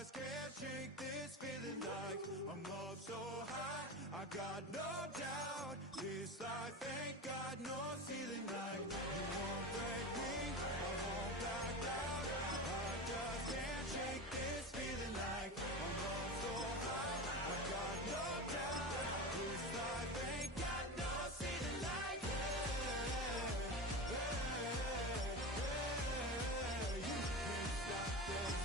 just can't shake this feeling like I'm up so high. I got no doubt this life ain't got no ceiling. Like you won't break me, I won't back down. I just can't shake this feeling like I'm up so high. I got no doubt this life ain't got no ceiling. Like you can't stop this.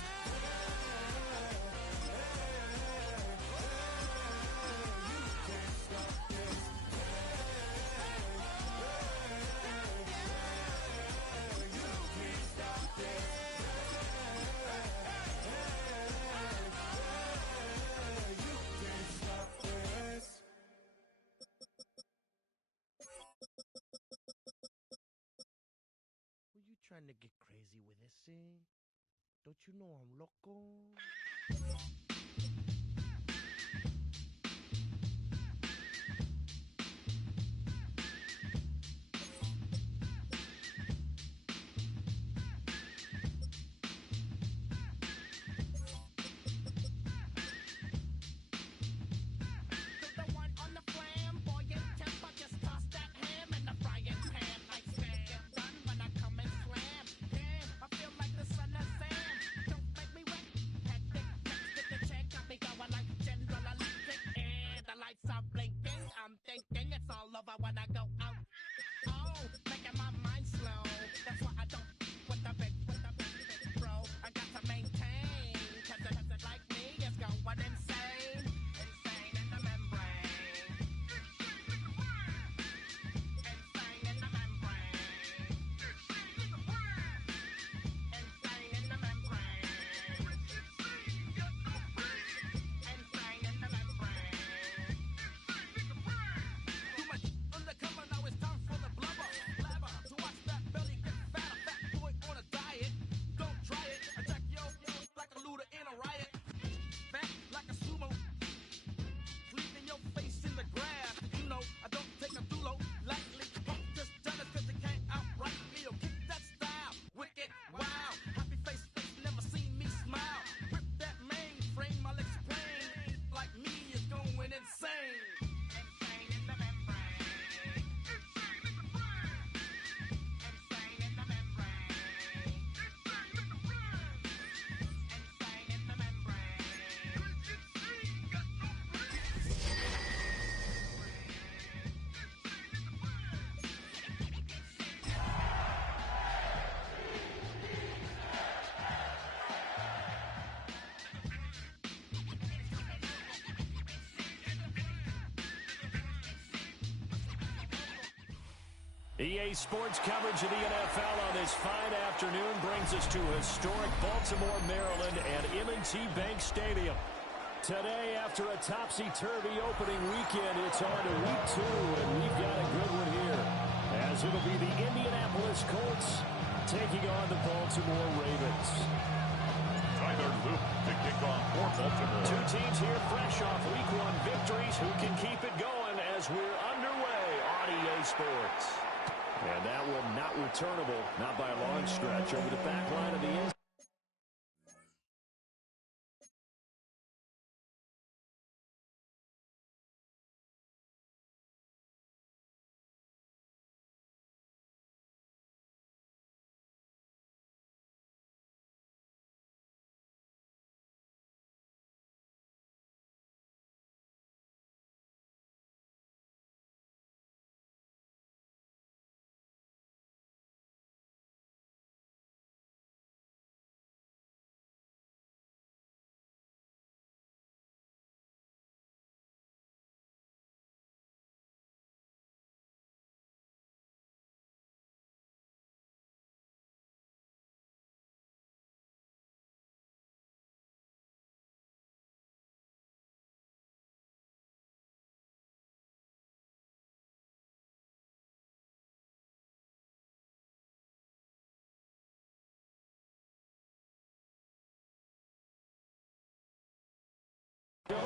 Were you trying to get crazy with this, eh? Don't you know I'm loco? EA Sports coverage of the NFL on this fine afternoon brings us to historic Baltimore, Maryland and M&T Bank Stadium. Today, after a topsy-turvy opening weekend, it's on to week 2, and we've got a good one here, as it'll be the Indianapolis Colts taking on the Baltimore Ravens. Tyler Luke to kick off for Baltimore. Two teams here fresh off week 1 victories. Who can keep it going as we're underway on EA Sports? And that one not returnable, not by a long stretch, over the back line of the end.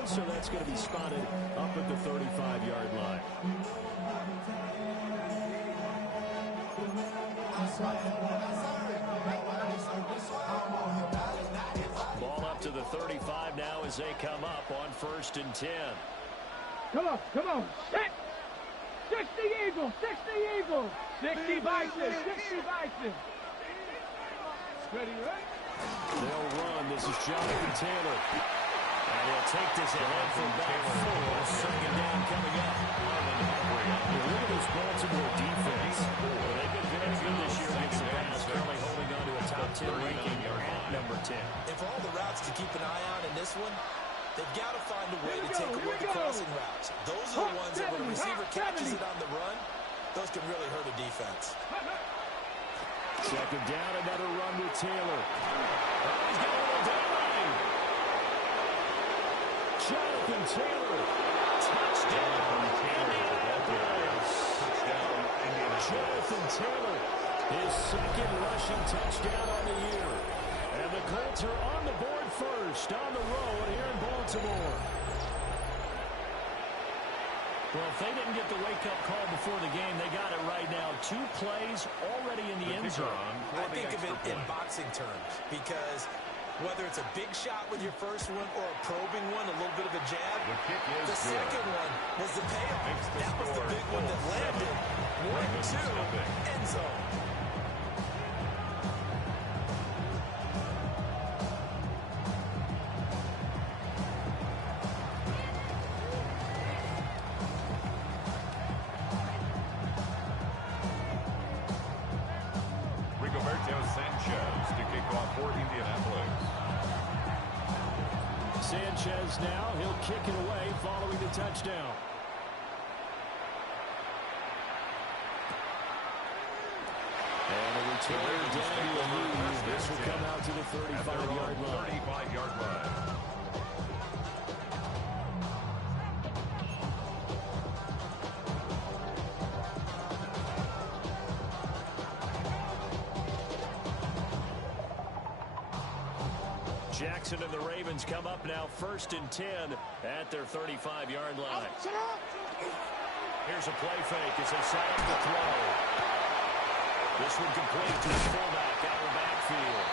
So that's going to be spotted up at the 35-yard line. Ball up to the 35. as they come up on 1st and 10. Come on, set! 60 Eagles, 60 Bison, 60 Bison. Ready, right? They'll run. This is Jonathan Taylor. And he'll take this ahead for about 4. Second down coming up. Look at this Baltimore defense. Well, they've been very good this year against the pass, currently holding on to a top 10 ranking at number 10. And for all the routes to keep an eye on in this one, they've got to find a way to take away the crossing routes. Those are the ones that when a receiver catches it on the run, those can really hurt a defense. Second down, another run with Taylor. He's got a little down. Jonathan Taylor. Touchdown, Indianapolis. Jonathan Taylor, his second rushing touchdown on the year. And the Colts are on the board first on the road here in Baltimore. Well, if they didn't get the wake-up call before the game, they got it right now. 2 plays already in the end zone. I think of it in boxing terms because whether it's a big shot with your first one or a probing one, a little bit of a jab, the second one was the payoff. That was the big one that landed. 1-2, end zone. Sanchez now, he'll kick it away following the touchdown. And a return down to Hughes. This will come out to the 35-yard line. 35-yard line. Jackson and the Ravens come up now 1st and 10 at their 35-yard line. Here's a play fake as they set up the throw. This one complete to the fullback out of the backfield.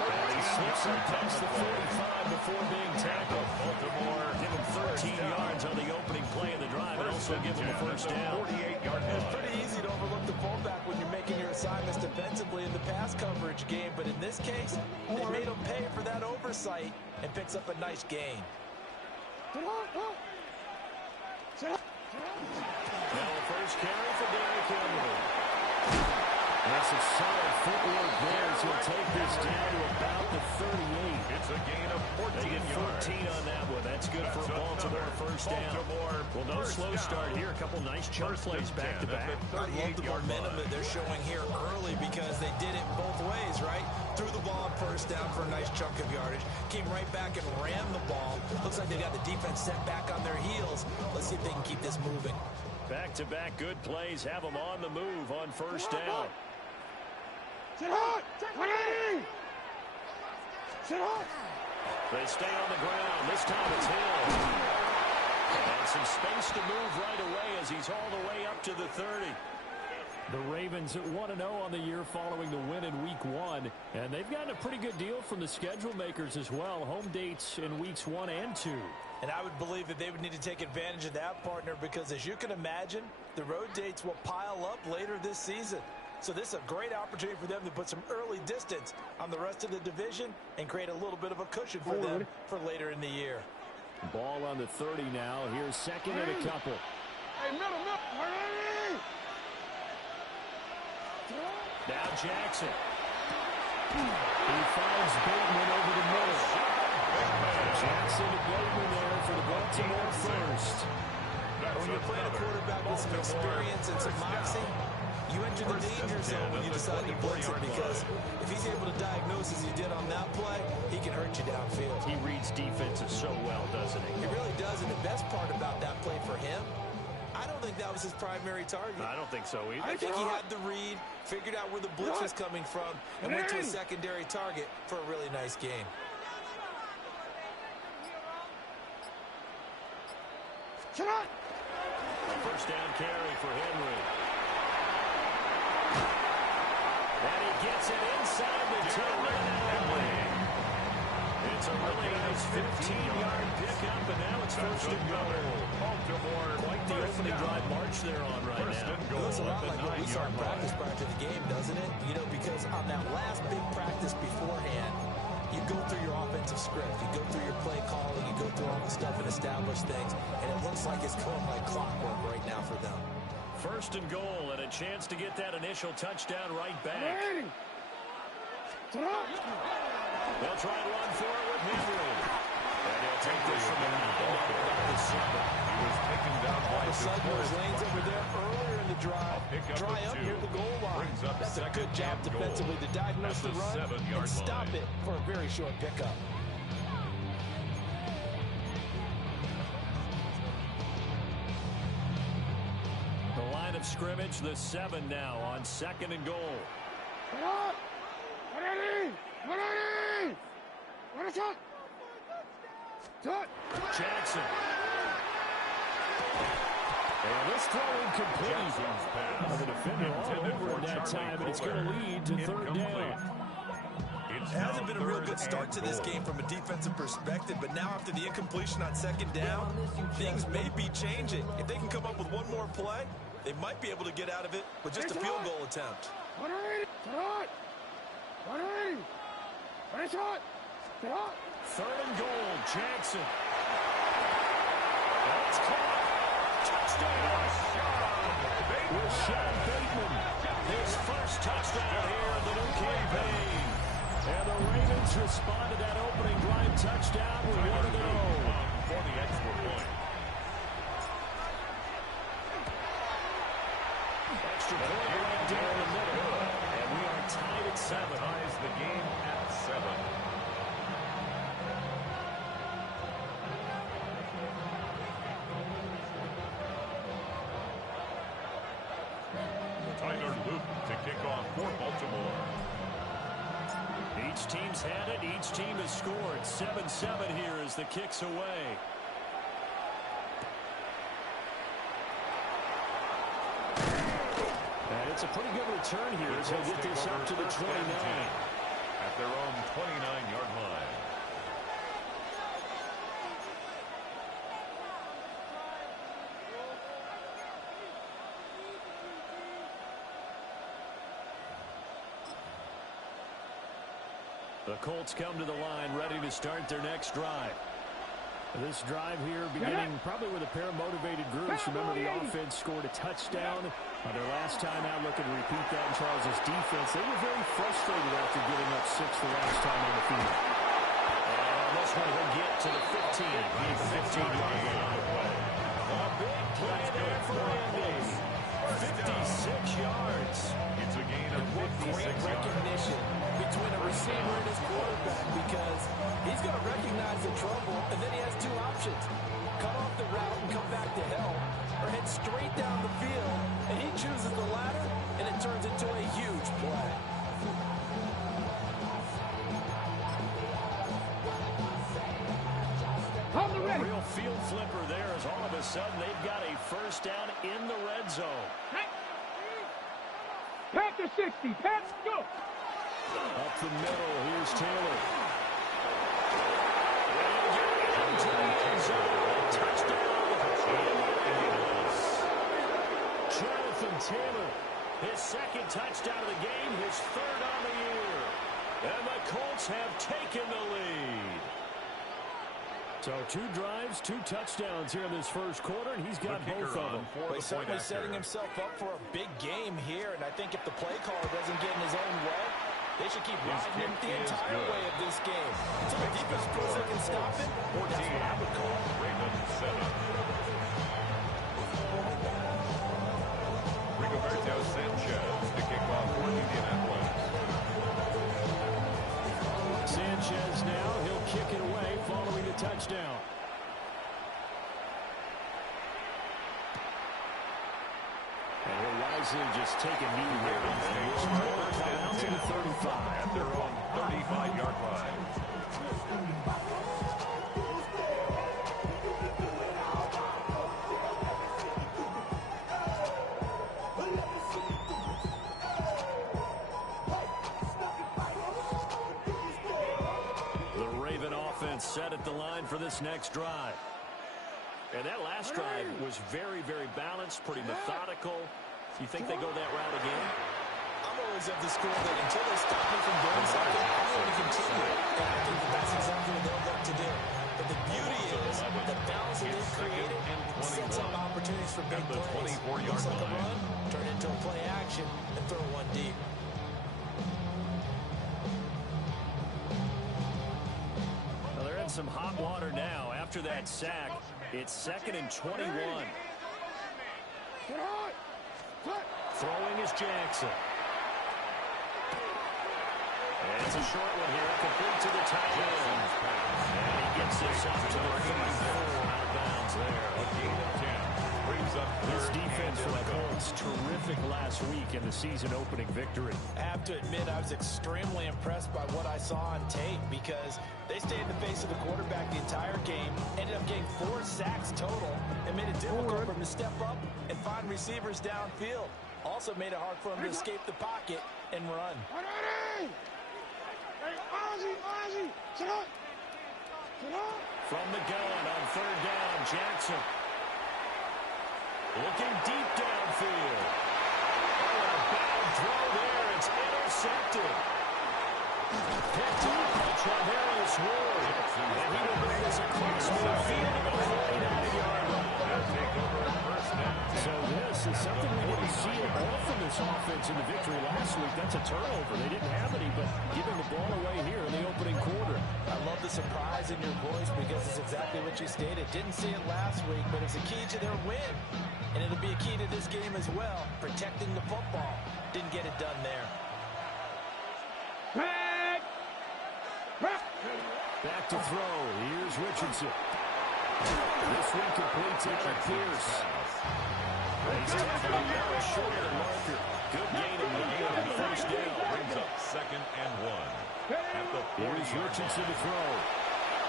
And he slips up past the 45 before being tackled. Baltimore give him 13 yards on the opening play of the drive and also give him a first down. It's pretty easy to overlook the fullback when you're making your assignments defensively in the pass coverage game, but in this case, they made him pay for that oversight and picks up a nice gain. Now the first carry for Derrick Henry. That's some solid footwork there as he'll take this down to about the 38. It's a gain of 14 They get 14 on that one. That's good for a Baltimore first down. Well, no slow start here. A couple nice chunk plays back-to-back. I love the momentum that they're showing here early because they did it both ways, right? Threw the ball on first down for a nice chunk of yardage. Came right back and ran the ball. Looks like they got the defense set back on their heels. Let's see if they can keep this moving. Back-to-back good plays have them on the move on first down. Sit hot! 180! Sit hot! They stay on the ground. This time it's Hill. And some space to move right away as he's all the way up to the 30. The Ravens at 1-0 on the year following the win in Week 1. And they've gotten a pretty good deal from the schedule makers as well. Home dates in Weeks 1 and 2. And I would believe that they would need to take advantage of that, partner, because as you can imagine, the road dates will pile up later this season. So this is a great opportunity for them to put some early distance on the rest of the division and create a little bit of a cushion for them for later in the year. Ball on the 30 now. Here's second and a couple. Hey, middle. Now Jackson. He finds Bateman over the middle. Jackson to Bateman there for the Baltimore first. When you're playing a quarterback with some experience and some moxie, you enter the danger zone when you decide to blitz it, because if he's able to diagnose as he did on that play, he can hurt you downfield. He reads defenses so well, doesn't he? He really does, and the best part about that play for him, I don't think that was his primary target. I don't think so either. I think he had the read, figured out where the blitz was coming from, and went to a secondary target for a really nice game. First down carry for Henry. And he gets it inside the 10-man line. It's a really nice Nice 15-yard pickup, and now it's first and goal. Baltimore. Quite the opening drive march they're on right now. It looks a lot like what we saw in practice prior to the game, doesn't it? You know, because on that last big practice beforehand, you go through your offensive script, you go through your play calling, you go through all the stuff and establish things, and it looks like it's going like clockwork right now for them. First and goal, and a chance to get that initial touchdown right back. They'll try and run for it with Henry. And he'll take this from the line. He was taken down by the Sudler's lanes over there earlier in the drive. Dry up near the goal line. That's a good job defensively to diagnose the run and stop it for a very short pickup. The line of scrimmage, the 7 now on second and goal. Jackson. And this throw incomplete. The defender all over that time, and it's going to lead to third down. It hasn't been a real good start to this game from a defensive perspective, but now after the incompletion on second down, things may be changing. If they can come up with one more play, they might be able to get out of it with just a field goal attempt. Third and goal, Jackson. That's caught. Touchdown. Rashad Bateman. His first touchdown here in the new campaign. And the Ravens respond to that opening drive touchdown with 1 to go. For the extra point. Extra point right down the middle. And we are tied at 7. Ties the game at 7. Tyler Luke to kick off for Baltimore. Each team's had it. Each team has scored. 7-7 here as the kick's away. And it's a pretty good return here as they get this up to the 29. At their own 29-yard line. The Colts come to the line ready to start their next drive. This drive here beginning probably with a pair of motivated groups. Remember, the offense scored a touchdown on their last time out. Looking to repeat that in Charles' defense. They were very frustrated after giving up 6 the last time on the field. And this one will get to the 15. He's 15-yard line. A big play there for Andy. 56 yards. It's a gain of 56 Great recognition between a receiver and his quarterback, because he's going to recognize the trouble, and then he has two options. Cut off the route and come back to help, or head straight down the field, and he chooses the latter, and it turns into a huge play. A real field flipper there as all of a sudden they've got a first down in the red zone. Panther 60. Panther, go. Up the middle, here's Taylor. Touchdown. Jonathan Taylor, his second touchdown of the game, his third on the year. And the Colts have taken the lead. So 2 drives, 2 touchdowns here in this first quarter, and he's got both of them. He's certainly setting himself up for a big game here, and I think if the play caller doesn't get in his own way, they should keep riding him the entire way of this game. So the defense feels they can stop it, or that's what I would call it. Ravens 7. Rigoberto Sanchez to kick off for Indianapolis. Sanchez now, he'll kick it away following the touchdown. And he'll wisely just take a knee here. Out to the 35. At their own 35-yard line. set at the line for this next drive. And that last drive was very, very balanced, pretty methodical. You think they go that route again? I'm always of the school that until they stop me from doing something, I'm going to continue. And I think that's exactly what they'll look to do. But the beauty is the balance that they've created sets up opportunities for big plays. Looks like a run, turn into a play action, and throw one deep. Well, they're in some hot water now. After that sack, it's 2nd and 21. Throwing is Jackson. And it's a short one here, complete to the tight end. And he gets this up to the 34, out of bounds there. A gain of 10 brings up This defense for the Colts, terrific last week in the season-opening victory. I have to admit, I was extremely impressed by what I saw on tape because they stayed in the face of the quarterback the entire game, ended up getting 4 sacks total, and made it difficult for him to step up and find receivers downfield. Also made it hard for him to escape the pocket and run. From the gun on 3rd down, Jackson. Looking deep downfield. Oh, a bad throw there. It's intercepted. Picked up by Travarius Ward. And he will bring this across midfield to the 49-yard line. So this is something we didn't see at all from this offense in the victory last week. That's a turnover. They didn't have any, but giving the ball away here in the opening quarter. I love the surprise in your voice because it's exactly what you stated. Didn't see it last week, but it's a key to their win. And it'll be a key to this game as well, protecting the football. Didn't get it done there. Back to throw. Here's Richardson. This one complete to Alec Pierce. He's taken a yard short of the marker. Good gain of 9 on 1st down. brings up 2nd and 1. At the 40-yard Here's Richardson line. to throw.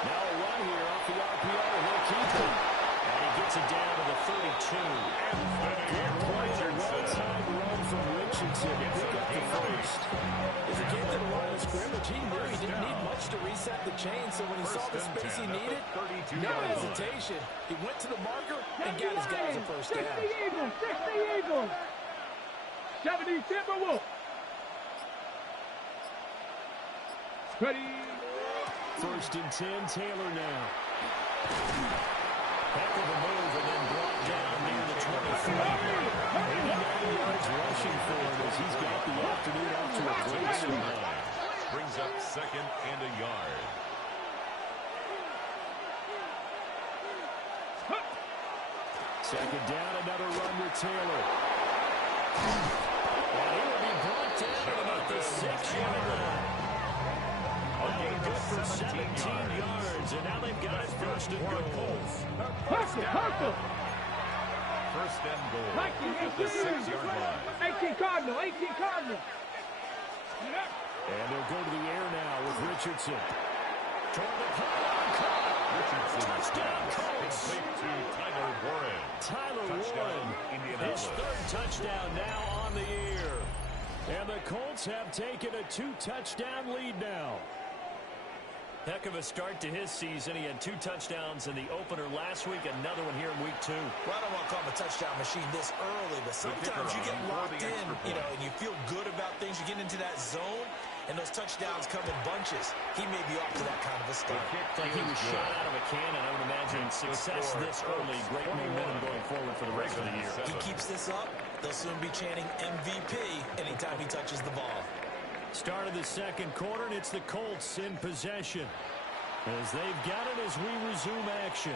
Now a run here off the RPO. He'll keep it. And he gets it down to the 32. Good play and a well-timed run from Richardson to pick up the first. If he came to the line of scrimmage, he knew he didn't need much to reset the chain, so when he saw the space he needed, no hesitation. He went to the marker and got his guys a first down. 60 Eagles, 60 Eagles. 70 Timberwolves. Ready. 1st and 10, Taylor now. Heck of a move and then brought down near the 23. 89 yards rushing for him as he's got the afternoon off to a great start. Brings up 2nd and a yard. Second down, another run with Taylor. And he will be brought down at about the 6-yard line. Good for 17 yards, and now they've got it 1st and goal. Hustle. 1st and goal at the 6-yard line. 18 Cardinal, 18 Cardinal. And they'll go to the air now with Richardson. Toward the pylon, caught. Richardson Touchdown, Colts. complete to Tyler Warren. Tyler Touchdown, Warren, his Indianapolis. 3rd touchdown now on the year. And the Colts have taken a 2-touchdown lead now. Heck of a start to his season. He had 2 touchdowns in the opener last week, another one here in week 2. Well, I don't want to call him a touchdown machine this early, but sometimes you get locked in, and you feel good about things. You get into that zone, and those touchdowns come in bunches. He may be off to that kind of a start. Like he was shot out of a cannon. I would imagine success this early. Great momentum going forward for the rest of the year. He keeps this up, they'll soon be chanting MVP anytime he touches the ball. Start of the 2nd quarter, and it's the Colts in possession as they've got it as we resume action.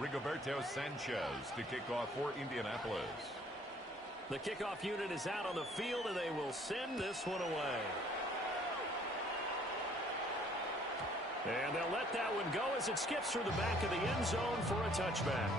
Rigoberto Sanchez to kick off for Indianapolis. The kickoff unit is out on the field, and they will send this one away. And they'll let that one go as it skips through the back of the end zone for a touchback.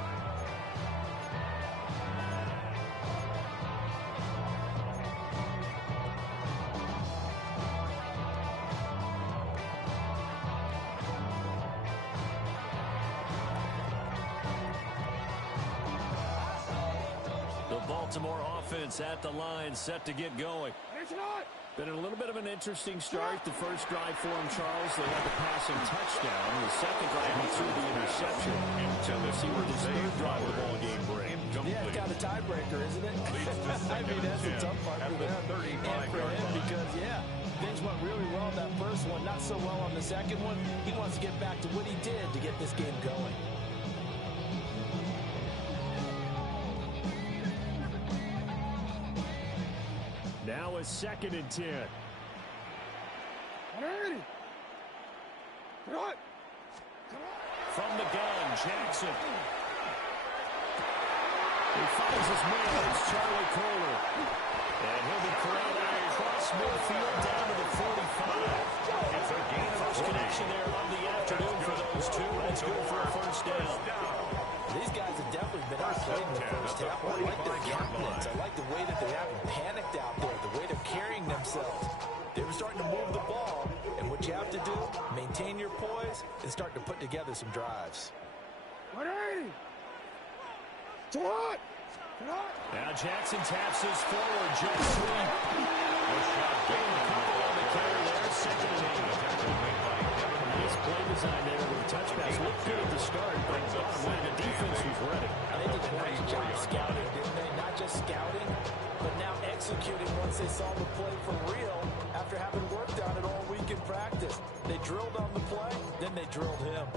Baltimore offense at the line, set to get going. Been a little bit of an interesting start. The first drive for him, Charles, they had the passing touchdown. The second drive, he threw the interception. So we'll see where this third drive of the ball game brings. Yeah, it's kind of a tiebreaker, isn't it? I mean, that's the tough part for them and for him because, yeah, things went really well that first one, not so well on the second one. He wants to get back to what he did to get this game going. Now a 2nd and 10. From the gun, Jackson. He finds his man. It's Charlie Kohler. And he'll be corralled across midfield down to the 45. It's a gain of first connection there of the afternoon for those two. Let's go for a first down. These guys have definitely been outplayed in the first half. I like the confidence. I like the way that they haven't panicked out there, the way they're carrying themselves. They were starting to move the ball, and what you have to do, maintain your poise and start to put together some drives. Now Jackson taps his forward, jet sweep. On the carry there, 2nd and 8. Nice play design there with the touchbacks. Looked good at the start, but when the defense was ready. They did a nice job scouting, didn't they? Not just scouting, but now executing once they saw the play for real after having worked on it all week in practice. They drilled on the play, then they drilled him.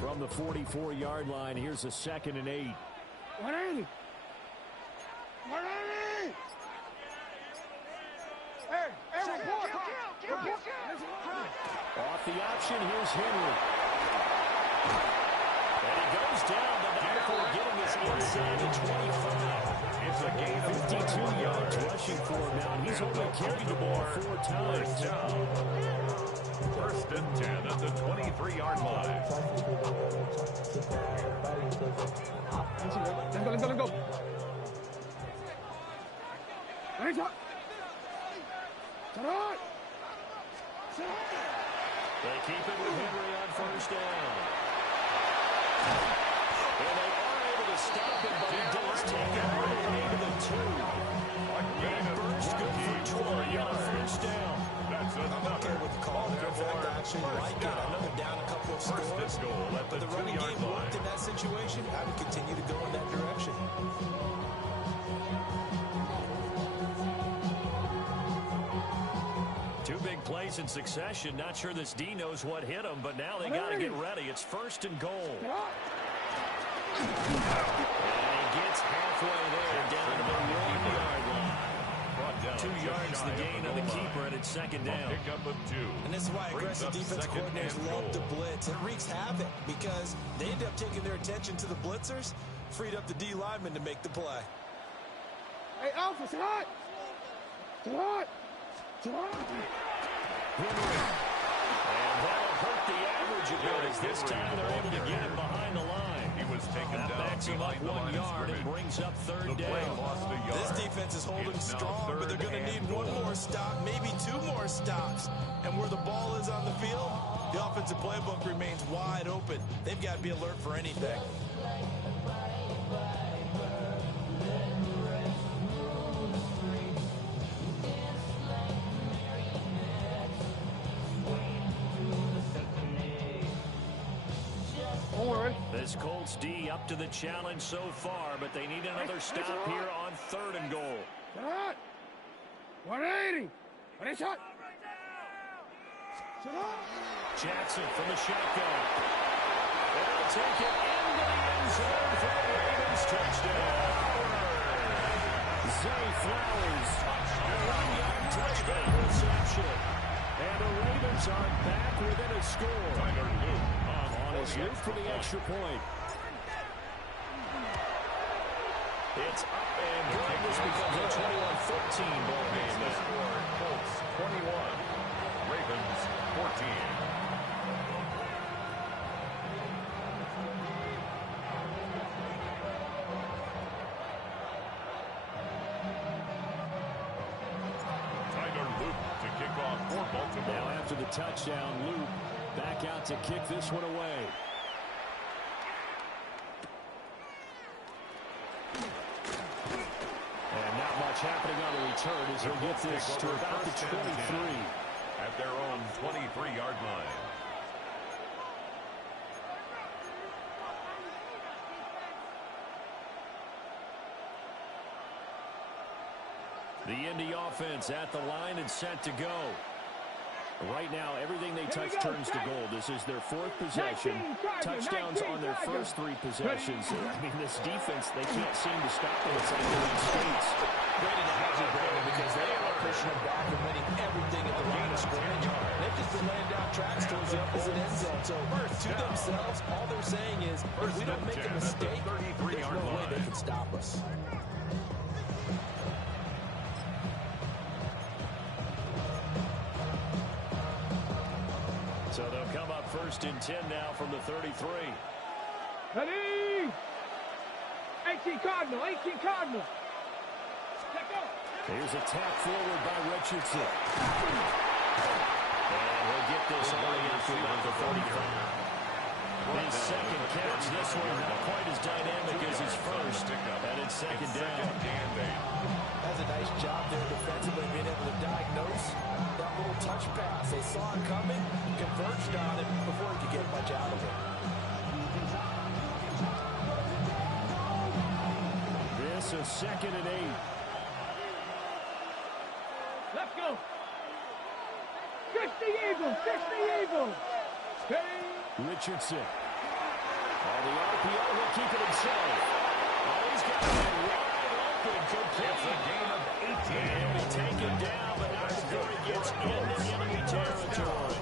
From the 44-yard line, here's a 2nd and 8. Off the option, here's Henry. And he goes down, but therefore getting us inside the 25. It's a gain of 52 yards rushing for him now, and he's only carried the ball 4 times. 1st and 10 at the 23-yard line. Let's go. They keep it with Henry on first down. And they are able to stop him, but he does take it right into the 2. That burst good for 20 on first down. I'm okay with the call there. In fact, I actually like it. I know they're down a couple of scores, but the running game worked in that situation. I would continue to go in that direction. Two big plays in succession. Not sure this D knows what hit him, but now they got to get ready. It's 1st and goal. And he gets halfway there down to the 1-yard line. 2 yards the gain on the keeper, and it's 2nd down. Pick up of 2. And this is why aggressive defensive coordinators love to blitz. It wreaks havoc because they end up taking their attention to the blitzers, freed up the D lineman to make the play. Hey, Alpha, sit hot! Henry. And that'll hurt the average a bit as this time they're able to get him behind the line. He was taken That down backs him up behind the 1 line of yard and scrimmage. brings up 3rd The play down. lost a yard. This defense is holding It's now strong, but they're 3rd going to need and one goal. more stop, maybe 2 more stops. And where the ball is on the field, the offensive playbook remains wide open. They've got to be alert for anything. This Colts D up to the challenge so far, but they need another stop here on 3rd and goal. 180. Jackson from the shotgun. They'll take it into the end zone for the Ravens touchdown. Zay Flowers, a 1-yard touchdown reception. And the Ravens are back within a score. On his loop for the extra point. It's up and good. This becomes a 21-14 ball game. The score, Colts 21, Ravens 14. Tyler Luke to kick off for Baltimore. Now after the touchdown, Luke back out to kick this one away. And not much happening on the return as he'll get this to about the 23. At their own 23-yard line. The Indy offense at the line and set to go. Right now, everything they touch turns to gold. This is their fourth possession. Touchdowns on their first 3 possessions. I mean, this defense, they can't seem to stop them at St. Louis States. Great analogy, Brandon, because they are pushing them back and winning everything at the line of scrimmage. They've just been laying down tracks towards the opposite end zone. So, to themselves, all they're saying is, if we don't make a mistake, there's no way they can stop us. So they'll come up 1st and 10 now from the 33. Ready? 18 Cardinal, 18 Cardinal. Here's a tap forward by Richardson. And he'll get this all the way up to about the 35. His second catch, this one not quite as dynamic as his first. And it's second down. That's a nice job there defensively, being able to diagnose that little touch pass. They saw it coming, converged on it before he could get much out of it. This is 2nd and 8. Let's go. 60 Eagles, 60 Eagles. Steady. Richardson. On the RPO, he'll keep it himself. Oh, he's got it wide open. It's a gain of 18. And he'll be taken down, but not before he gets into enemy territory.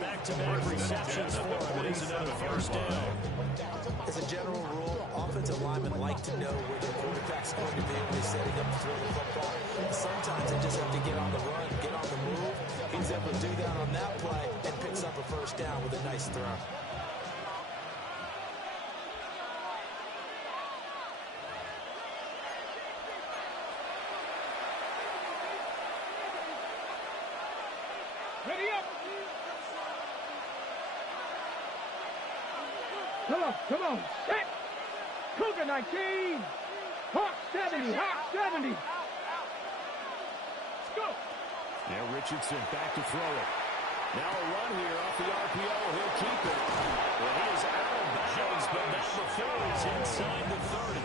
Back-to-back receptions for him. It is another first down. As a general rule, offensive linemen like to know where their quarterback's going to be when they're setting up to throw the football. Sometimes they just have to get on the run, get on the move. He's able to do that on that play and picks up a first down with a nice throw. Ready up. Come on, set. Cougar 19. Hawk 70, Hawk 70. Let's go. Now Richardson back to throw it. Now a run here off the RPO. He'll keep it. Well, he is out of bounds, but not before he's inside the 30.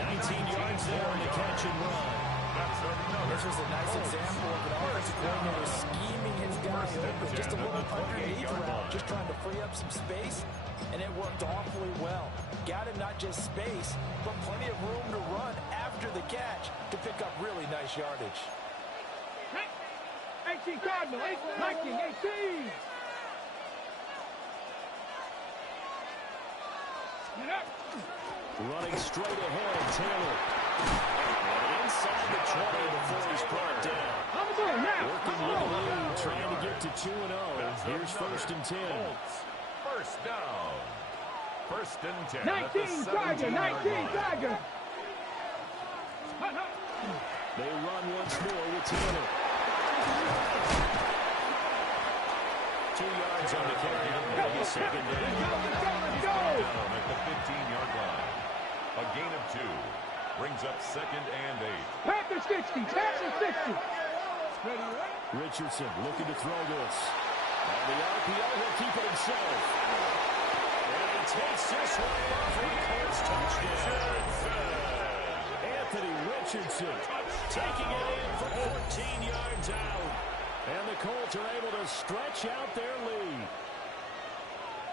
19 yards there on the catch and run. This was a nice example of an offensive coordinator scheming his guy open. Just a little underneath route, just trying to free up some space, and it worked awfully well. Got him not just space, but plenty of room to run after the catch to pick up really nice yardage. 18 Cardinal, 19, 18. Get up. Running straight ahead, Taylor. And inside the 20 before he's brought down. On the ball now. Working with the lead, trying to get to 2-0. Here's 1st and 10. First down. 1st and 10. 19 Tiger, 19 Tiger. They run once more with Taylor. 2 yards on the carry. Maybe second down. Down at the 15-yard line. A gain of 2. Brings up 2nd and 8. Packers 60, Packers 60. Richardson looking to throw this. On the RPO, he'll keep it himself. And he takes this one off for the Colts touchdown. Anthony Richardson taking it in from 14 yards out. And the Colts are able to stretch out their lead.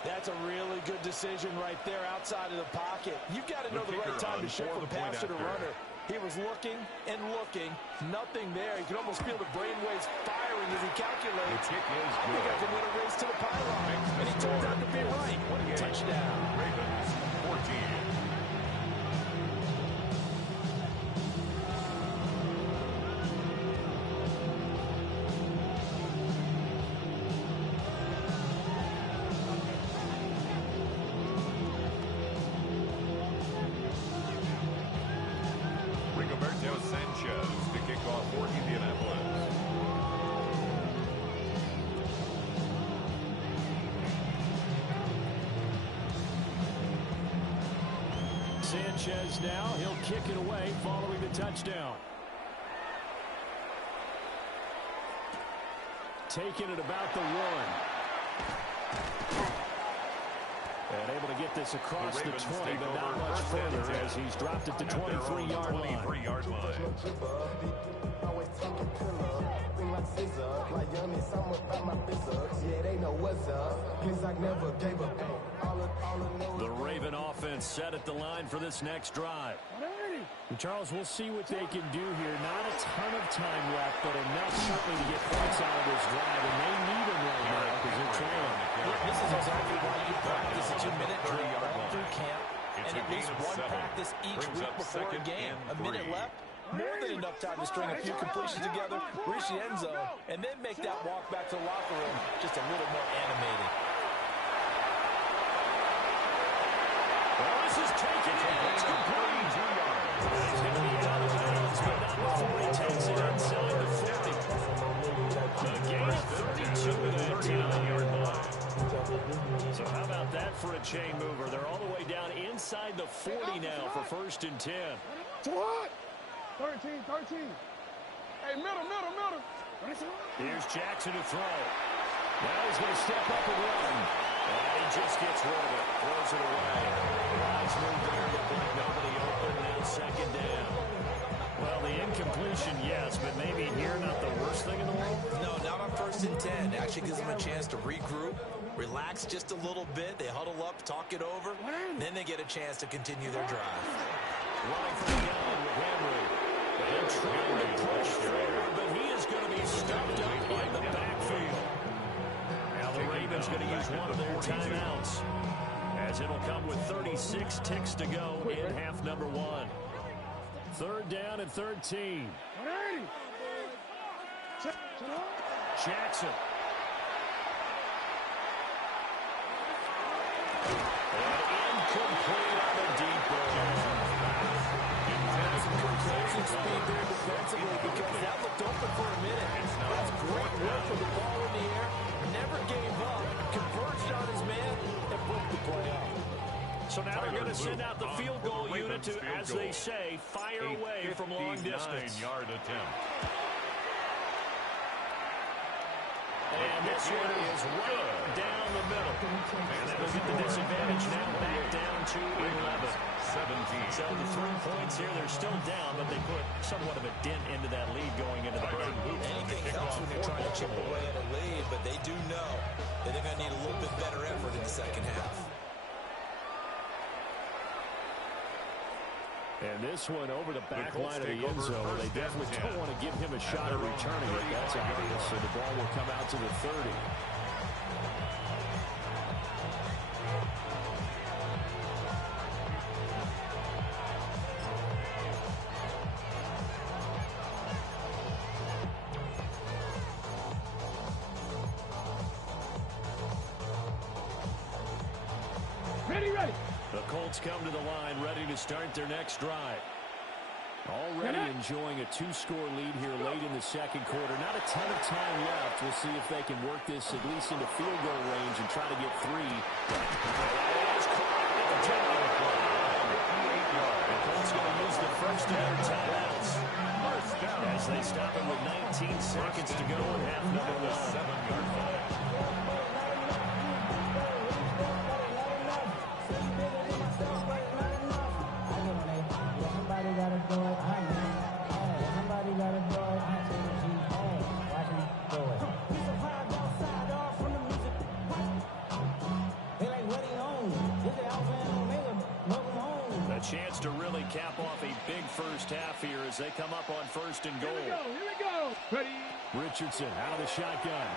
That's a really good decision right there outside of the pocket. You've got to know the right time to shift from passer to runner. He was looking and looking. Nothing there. You can almost feel the brainwaves firing as he calculates. I think I can win a race to the pylon. And he turned out to be right. Touchdown. Ravens, 14. To kick off for Indianapolis. Sanchez now. He'll kick it away following the touchdown. Taking it about the 1. And able to get this across the 20, but not much further as he's dropped it to 23-yard line. The Raven offense set at the line for this next drive. And Charles, we'll see what they can do here. Not a ton of time left, but enough certainly to get points out of this drive, and they need them right now because they're trailing. This is exactly why you practice a 2-minute drill all through camp, and at least one practice each week before a game. A minute left, more than enough time to string a few completions together, reach the end zone, and then make that walk back to the locker room just a little more animated. Well, this is taken in. It's complete. He's going to be out of bounds, but not before he takes it inside the 40. A gain of 32 to that 10-yard line. So how about that for a chain mover? They're all the way down inside the 40 now for 1st and 10. What? 13. Hey, middle. Here's Jackson to throw. Now he's going to step up and run. And he just gets rid of it. Throws it away. Nice move there. Looked like nobody open. Now 2nd down. Well, the incompletion, yes, but maybe here not the worst thing in the world? No, not on 1st and 10. Actually gives them a chance to regroup, relax just a little bit. They huddle up, talk it over, then they get a chance to continue their drive. Running for the gun with Henry. And trying to push through, but he is going to be stuffed up in the backfield. Now the Ravens going to use one of their timeouts, as it'll come with 36 ticks to go in half number 1. 3rd down and 13. Jackson. And incomplete on the deep ball. Closing speed there defensively because that looked open for a minute. That's great work with the ball in the air. Never gave up. Converged on his man and broke the play up. So now they're going to send out the field goal unit to, as they say, fire away from long distance. 59-yard attempt. And this one is right down the middle. And that'll get the disadvantage now back down to 11. 17. So the 3 points here, they're still down, but they put somewhat of a dent into that lead going into the break. Anything helps when you're trying to chip away at a lead, but they do know that they're going to need a little bit better effort in the second half. And this one over the back line of the end zone. They definitely don't want to give him a shot at returning it. That's obvious. So the ball will come out to the 30. Ready. The Colts come to the line, ready to start their next drive. Already enjoying a 2-score lead here late in the second quarter. Not a ton of time left. We'll see if they can work this at least into field goal range and try to get 3. The Colts going to use the first of their timeouts as they stop it with 19 seconds to go in half number 1. 7-yard line. Chance to really cap off a big first half here as they come up on 1st and goal. Here we go. Ready. Richardson out of the shotgun.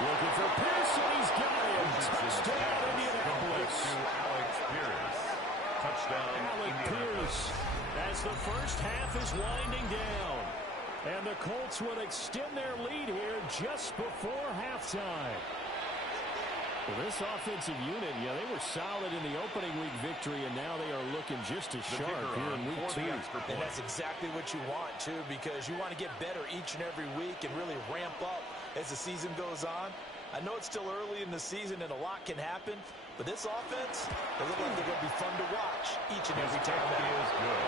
Looking for Pearson. He's got him. Touchdown, Indianapolis. Alex Pierce. Touchdown, Alec Pierce as the first half is winding down. And the Colts would extend their lead here just before halftime. Well, this offensive unit, they were solid in the opening week victory, and now they are looking just as sharp here in week 2. And that's exactly what you want, too, because you want to get better each and every week and really ramp up as the season goes on. I know it's still early in the season and a lot can happen, but this offense, they look like they're going to be fun to watch each and every time. Is good.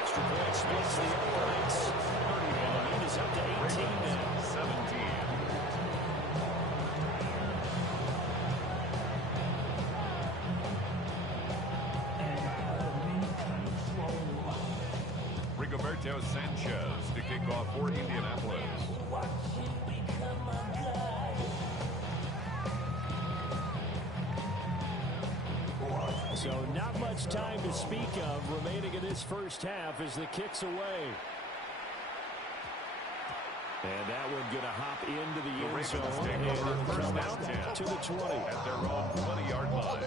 Extra point splits the uprights. And the lead is up to 18 now. 17. Rigoberto Sanchez to kick off for Indianapolis. So not much time to speak of remaining in this first half as the kick's away. And that one going to hop into the end zone and it'll come out to the 20. At their own 20-yard line.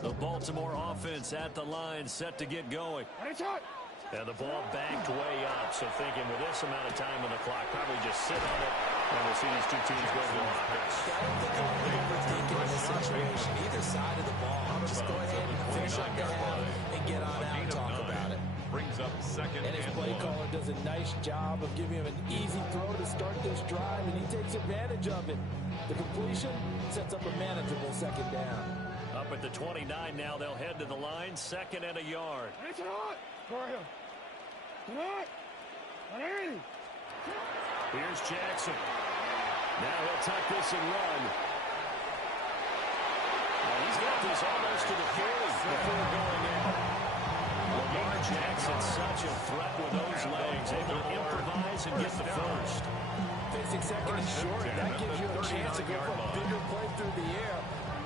The Baltimore offense at the line, set to get going. And the ball backed way up, so thinking with this amount of time on the clock, probably just sit on it, and we'll see these two teams go to the lockers. I don't think they're overthinking in this situation. Either side of the ball. Just go ahead and finish up the half and get on out and talk about it. Brings up second And his and play 1. caller does a nice job of giving him an easy throw to start this drive, and he takes advantage of it. The completion sets up a manageable second down. Up at the 29 now, they'll head to the line, second and a yard. Here's Jackson. Now he'll tuck this and run. Now he's got this almost to the carry before going out. Lamar Jackson, such a threat with those legs, able to improvise and get the first. Facing second and short, that gives you a chance to go for a bigger play through the air.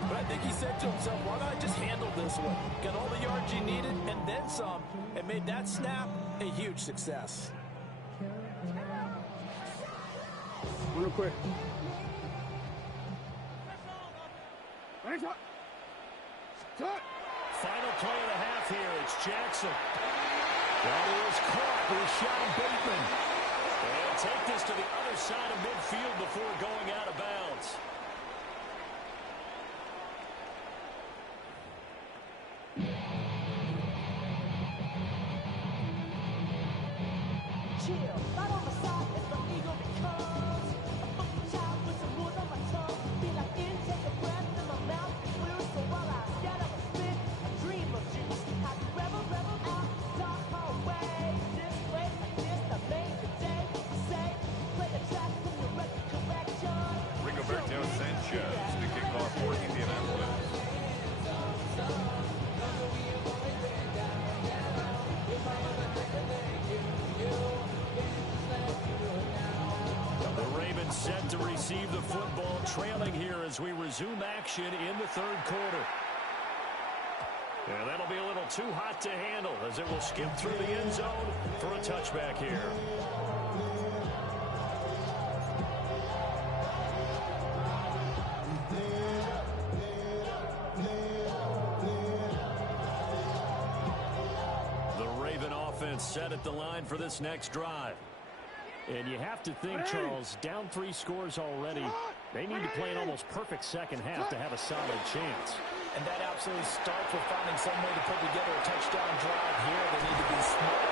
But I think he said to himself, why not just handle this one? Got all the yards you needed and then some, and made that snap a huge success. Real quick. Final play of the half here. It's Jackson. That is caught with Sean Bateman. And take this to the other side of midfield before going out of bounds. Chill, right on the side as the eagle becomes a funky child with some wood on my tongue. Feel like intake a breath in my mouth, blue, so while I scatter a spit, a dream of juice. How to rebel out, dark hallway. This way, like this, I made the day. Say, play the track from your record correction. Rigoberto Sanchez to kick off for Indianapolis. The Ravens set to receive the football, trailing here as we resume action in the third quarter. And that'll be a little too hot to handle as it will skip through the end zone for a touchback here. The Raven offense set at the line for this next drive. And you have to think, Charles, down 3 scores already. They need to play an almost perfect second half to have a solid chance. And that absolutely starts with finding some way to put together a touchdown drive here. They need to be smart,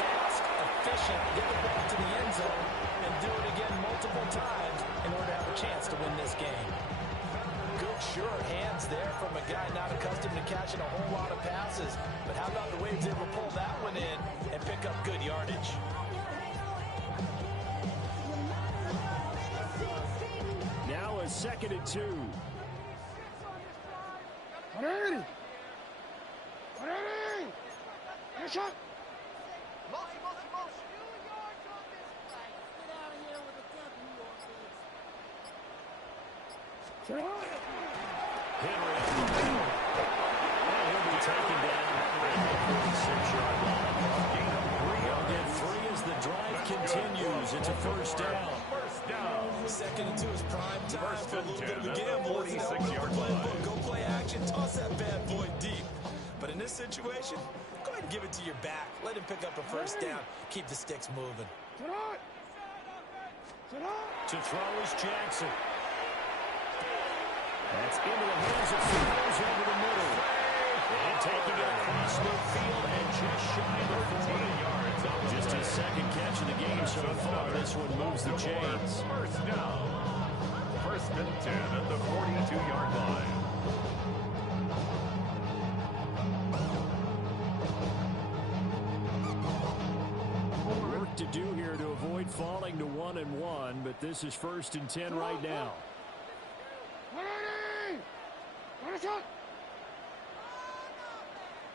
fast, efficient, get the ball to the end zone, and do it again multiple times in order to have a chance to win this game. Good, sure hands there from a guy not accustomed to catching a whole lot of passes. But how about the way he was able to pull that one in and pick up good yardage? Now a second and 2. Shot. Henry. And he'll be taken down at the 46-yard line. They'll get 3 as the drive continues. It's a first down. Second and 2 is prime time for a little bit of a gamble. 46-yard line. Go play action, toss that bad boy deep. But in this situation, go ahead and give it to your back. Let him pick up a first down. Keep the sticks moving. To throw is Jackson. That's into the hands of Flowers over the middle. And taking it across midfield and just shy of 40 yards. Just his second catch of the game so far. This one moves the chains. First down. First and 10 at the 42-yard line. Work to do here to avoid falling to 1-1, but this is first and 10 right now.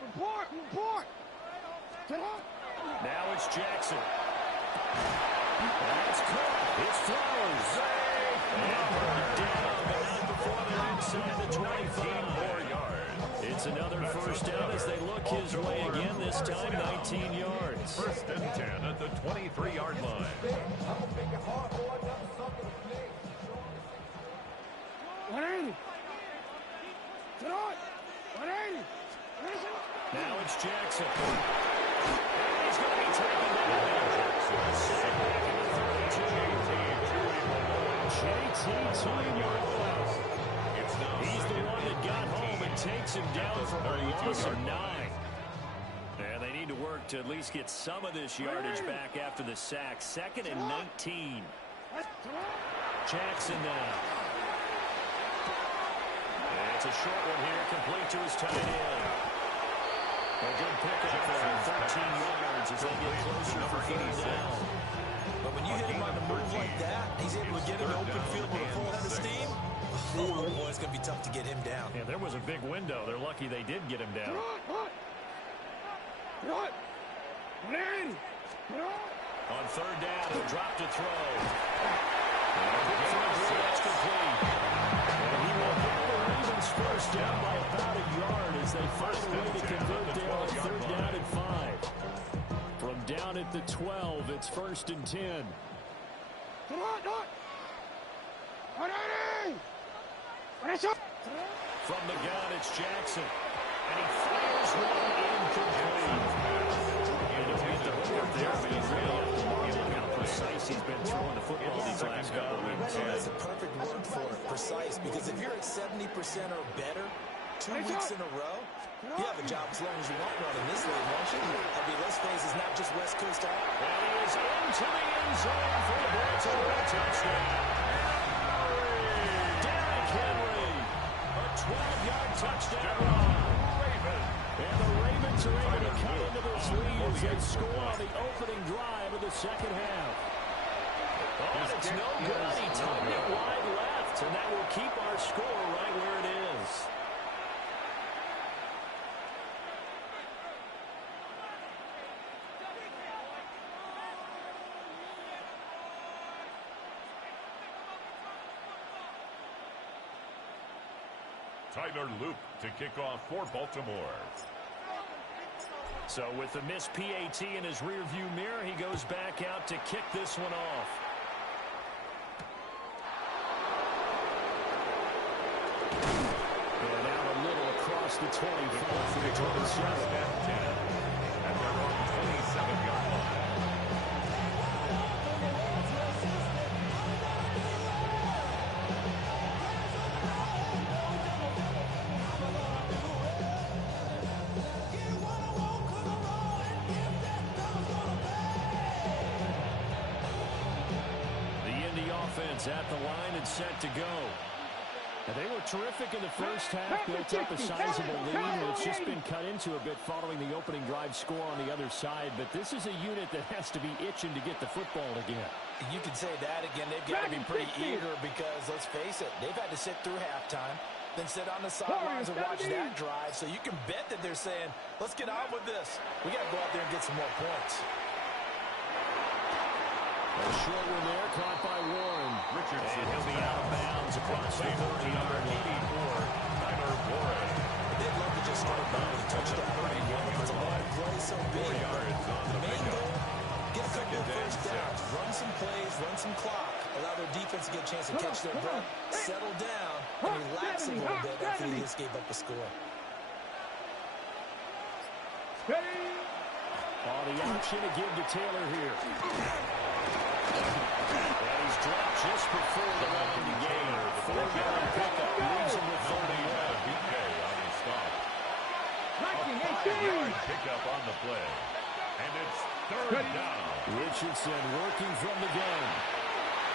Report! Now it's Jackson. That's caught. It's Flowers. And brought down, but not before they're inside the 25 more yards. It's another first down as they look his way again, this time 19 yards. First and 10 at the 23-yard line. 180. Now it's Jackson. And he's going to be taken down. Set back in the 32. JT Tuimoloau. He's the one that got home and takes him down for a loss of 9. And they need to work to at least get some of this yardage back after the sack. Second and 19. Jackson now. And it's a short one here, complete to his tight end. A good pickup for 13 yards as they get closer for 80 down. But when you hit him on the move like that, he's able to get in the open field with a full head of steam. Oh, boy, it's going to be tough to get him down. Yeah, there was a big window. They're lucky they did get him down. On third down, he'll drop to throw. That's complete. And he will get the Ravens first down by about a yard as they find a way to convert there on third down and 5. From down at the 12, it's first and 10. From the gun, it's Jackson. And he fires one incomplete. And he'll get the hook there, but he's really up to mark. Look how precise he's been throwing the football these last couple of weeks. That's a perfect word for it, precise. Because if you're at 70% or better 2 weeks in a row, you have a job as long as you want one in this league, won't you? I mean, let's face it, it's not just West Coast. And he is into the end zone for the Baltimore touchdown. Derrick Henry, a 12-yard touchdown run. And the Ravens are able to cut into this lead as they score on the opening drive of the second half. Oh, it's no good. He timed it wide left, and that will keep our score right where it is. Tyler Luke to kick off for Baltimore. So with the missed PAT in his rearview mirror, he goes back out to kick this one off. And out a little across the 25 to the 27. And they're on 27-yard line. At the line and set to go. And they were terrific in the first half, built up a sizable lead. It's just been cut into a bit following the opening drive score on the other side. But this is a unit that has to be itching to get the football again. You can say that again. They've got to be pretty eager because, let's face it, they've had to sit through halftime, then sit on the sidelines and watch that drive. So you can bet that they're saying, let's get on with this. We got to go out there and get some more points. A short one there, caught by Warren. Richardson. And he'll be out of bounds across the 30-yard line. Tyler Warren. They'd love to just start by with a touchdown. If it's a long play, so be it. The main goal, get a couple of first downs, run some plays, run some clock, allow their defense to get a chance to catch their breath, settle down, and relax a little bit after they just gave up a score. Oh, the option to give to Taylor here. And he's dropped just play. And it's third down. Richardson working from the gun.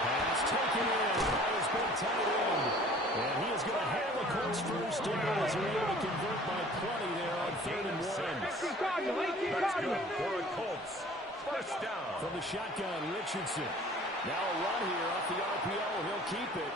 Pass taken in by his big tight end. And he is going to have a Colts first down as they're able to convert by plenty there on 3rd and 1. That's good for a Colts. First down. From the shotgun, Richardson. Now a run here off the RPO. He'll keep it.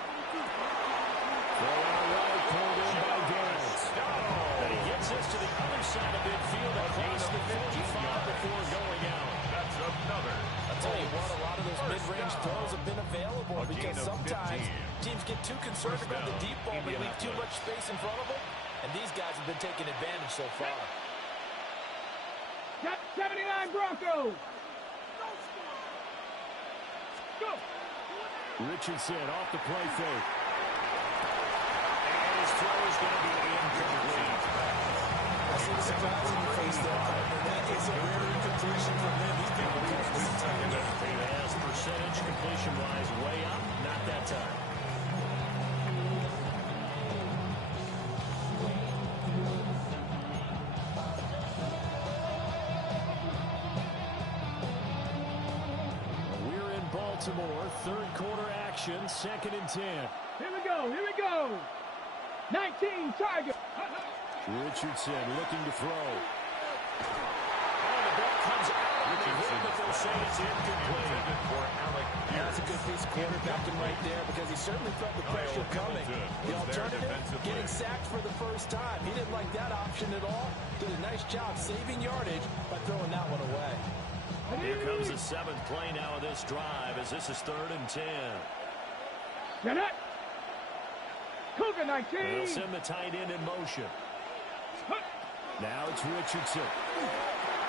Throw on right, pulled in by Gantz. And he gets us to the other side of midfield across the 55 before going out. That's another. I'll tell you what, a lot of those mid-range throws have been available because sometimes teams get too conservative on the deep ball. They leave too much space in front of them, and these guys have been taking advantage so far. 79 Broncos. Go. Richardson off the play fake. And his throw is going to be incomplete. I see the surprise in your face there, partner. That is a rare incompletion from him. He's been this time. Pass percentage completion-wise way up. Not that time. We're in Baltimore. Third quarter action. 2nd and 10. Here we go. Here we go. 19 Tigers. Richardson looking to throw. Oh, the ball comes out. Richardson, but they'll say it's incomplete. That's a good piece of quarterbacking right there because he certainly felt the pressure coming. The alternative, getting sacked for the first time. He didn't like that option at all. Did a nice job saving yardage by throwing that one away. Here comes the 7th play now of this drive as this is 3rd and 10. Get it. Cougar 19. They'll send the tight end in motion. Now it's Richardson.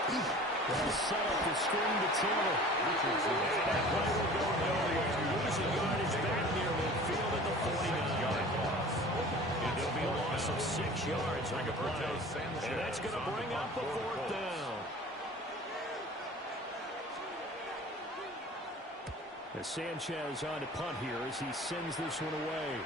They'll set up the screen to Taylor. Richardson. And that play will go nowhere. Losing yardage back near midfield at the 49. And there'll be a loss of 6 yards on the play. And that's going to bring up the 4th down. As Sanchez on to punt here as he sends this one away.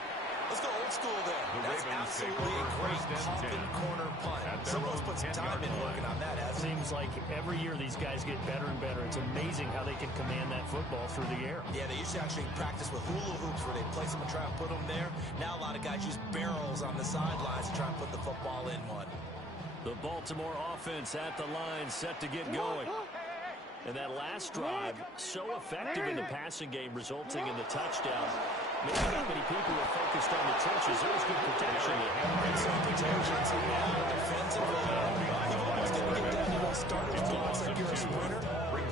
Let's go old school there. That's absolutely a great pumping corner punt. Someone's put some time in working on that. It seems like every year these guys get better and better. It's amazing how they can command that football through the air. Yeah, they used to actually practice with hula hoops where they place them and try and put them there. Now a lot of guys use barrels on the sidelines to try and put the football in one. The Baltimore offense at the line set to get going. And that last drive, so effective in the passing game, resulting in the touchdown. Maybe not many people were focused on the trenches. There was good protection there. And some protection to now defensively. You've always got to get down to those starting blocks like you're a sprinter.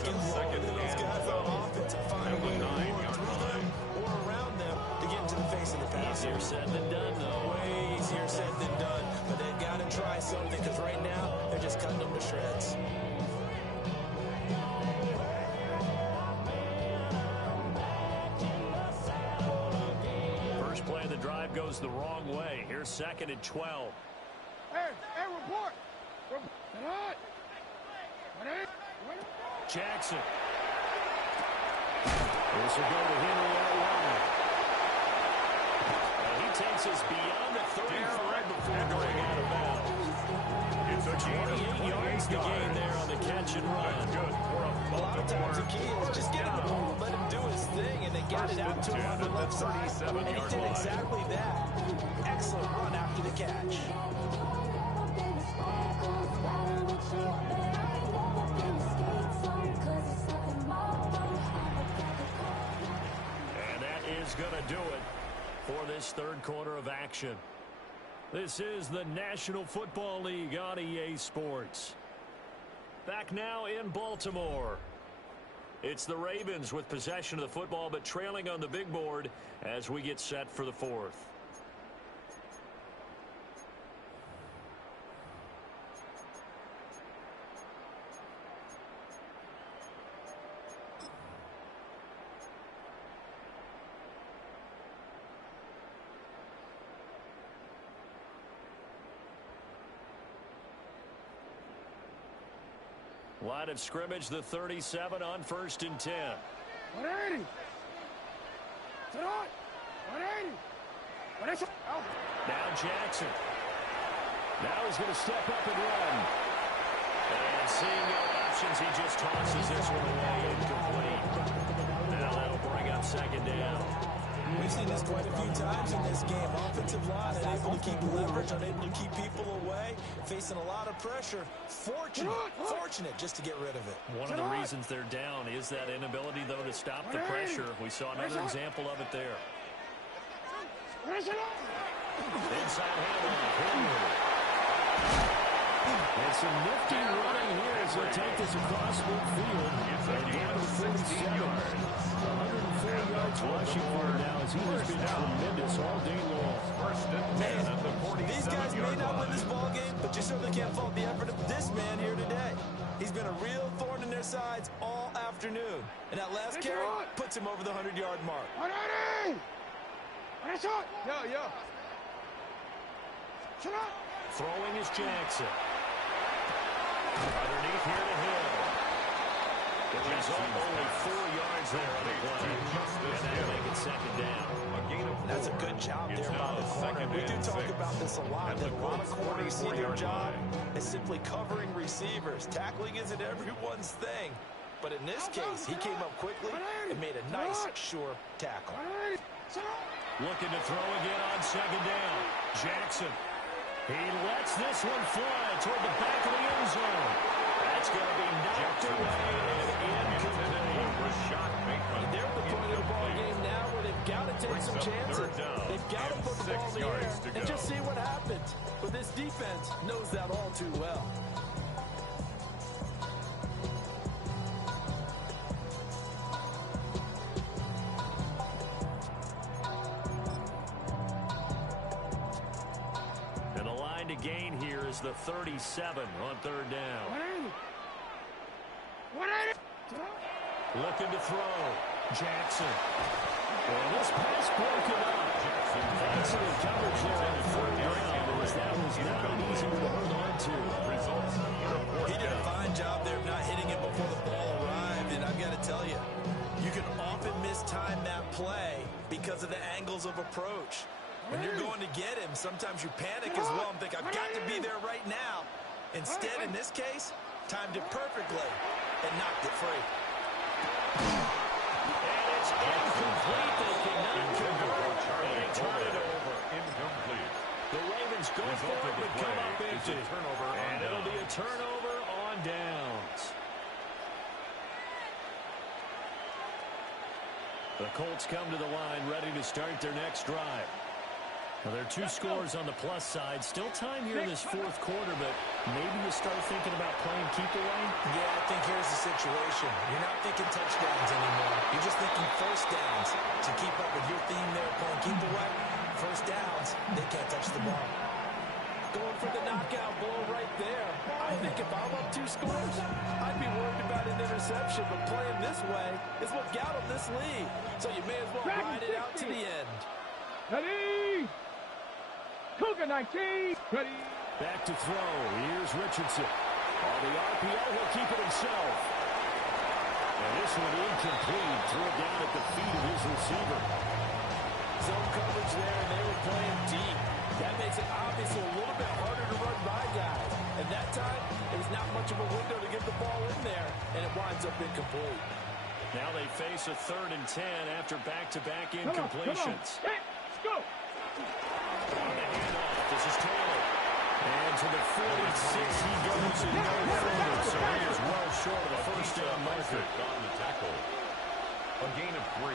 Get low to those guys on offense and find a way to run through them or around them to get into the face of the pass. Easier said than done, though. Way easier said than done. But they've got to try something because right now they're just cutting them to shreds. Play of the drive goes the wrong way. Here's 2nd and 12. Hey, report. Jackson. This will go to Henry out wide. And he takes us beyond the 35 before going out of bounds. It's a 28 yards to gain there on the catch and run. Good. A lot of times the key is just get him the ball and let him do his thing, and they got it out to him on the left side. And he did exactly that. Excellent run after the catch. And that is going to do it for this 3rd quarter of action. This is the National Football League on EA Sports. Back now in Baltimore. It's the Ravens with possession of the football, but trailing on the big board as we get set for the 4th. Line of scrimmage, the 37 on 1st and 10. 180. Sit on. 180. Now Jackson. Now he's going to step up and run. And seeing no options, he just tosses this one away incomplete. Now that'll bring up second down. We've seen this quite a few times in this game. Offensive line unable to keep leverage, unable to keep people away, facing a lot of pressure. Fortunate just to get rid of it. One of the reasons they're down is that inability, though, to stop the pressure. We saw another example of it there. Inside handoff. And some nifty running here as they take this across midfield. And down to 47. 104 yards rushing for him now as he has been tremendous all day long. These guys may not win this ball game, but you certainly can't fault the effort of this man here today. He's been a real thorn in their sides all afternoon. And that last carry puts him over the 100-yard mark. Throwing is Jackson. Underneath here to Hill. The result, only 4 yards there on the play. And that'll make it second down. That's a good job there by the corner. We do talk about this a lot, that a lot of corners see their job as simply covering receivers. Tackling isn't everyone's thing. But in this case, he came up quickly and made a nice, sure tackle. Looking to throw again on second down. Jackson. He lets this one fly toward the back of the end zone. That's going to be knocked away and incomplete. They're at the point of the ball game now where they've got to take some chances. They've got to put the ball in the air and just see what happens. But this defense knows that all too well. To gain here is the 37 on third down. Looking to throw. Jackson. Well, this pass broken up. Excellent coverage there on third down, as that was not easy to hold on to. He did a fine job there of not hitting it before the ball arrived, and I've got to tell you, you can often mistime that play because of the angles of approach. When you're going to get him, sometimes you panic as well and think, I've got to be there right now. Instead, in this case, timed it perfectly and knocked it free. And it's incomplete. They cannot convert, and they turn it over. Incomplete. The Ravens go for it, but come up empty. And it'll be a turnover on downs. The Colts come to the line, ready to start their next drive. Well, there are 2 scores on the plus side. Still time here in this fourth quarter, but maybe you start thinking about playing keep away? Yeah, I think here's the situation. You're not thinking touchdowns anymore. You're just thinking first downs. To keep up with your theme there, playing keep away, first downs, they can't touch the ball. Going for the knockout blow right there. I think if I'm up 2 scores, I'd be worried about an interception, but playing this way is what got them this lead. So you may as well ride it out to the end. Ready? Cougar 19. Ready. Back to throw. Here's Richardson. On the RPO, he'll keep it himself. And this one incomplete. Threw it down at the feet of his receiver. Zone coverage there, and they were playing deep. That makes it obviously a little bit harder to run by guys. And that time, there's not much of a window to get the ball in there, and it winds up incomplete. Now they face a 3rd and 10 after back-to-back incompletions. Let's go. On the handoff, this is Taylor. And to the 46 he goes and no further. So he is well short of the first down marker. On the tackle. A gain of 3.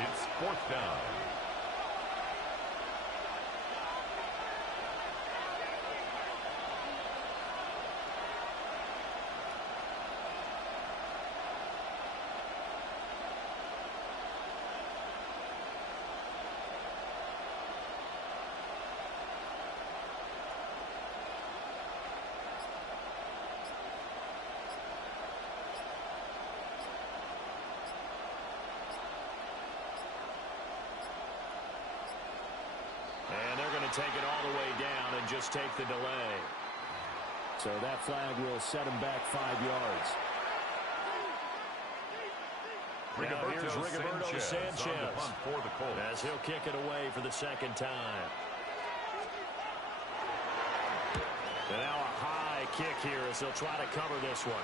It's 4th down. Take it all the way down and just take the delay. So that flag will set him back 5 yards. Now here's Rigoberto Sanchez for the Colts, as he'll kick it away for the second time. And now a high onside kick here as they'll try to cover this one.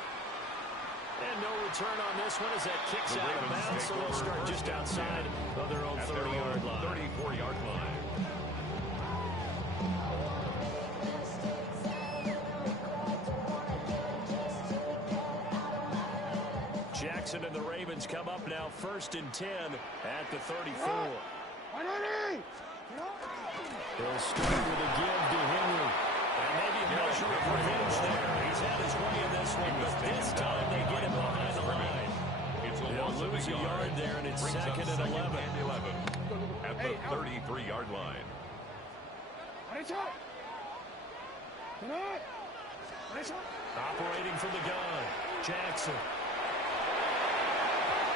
And no return on this one as that kicks out of bounds, so they'll start just outside of their own 30-yard line. 34-yard line. Jackson and the Ravens come up now 1st and 10 at the 34. They'll start with a give to Henry. And maybe a measure of revenge there. He's had his way in this one, but this time they get him behind the line. They'll lose a yard there, and it's 2nd and 11. At the 33-yard line. Operating from the gun, Jackson.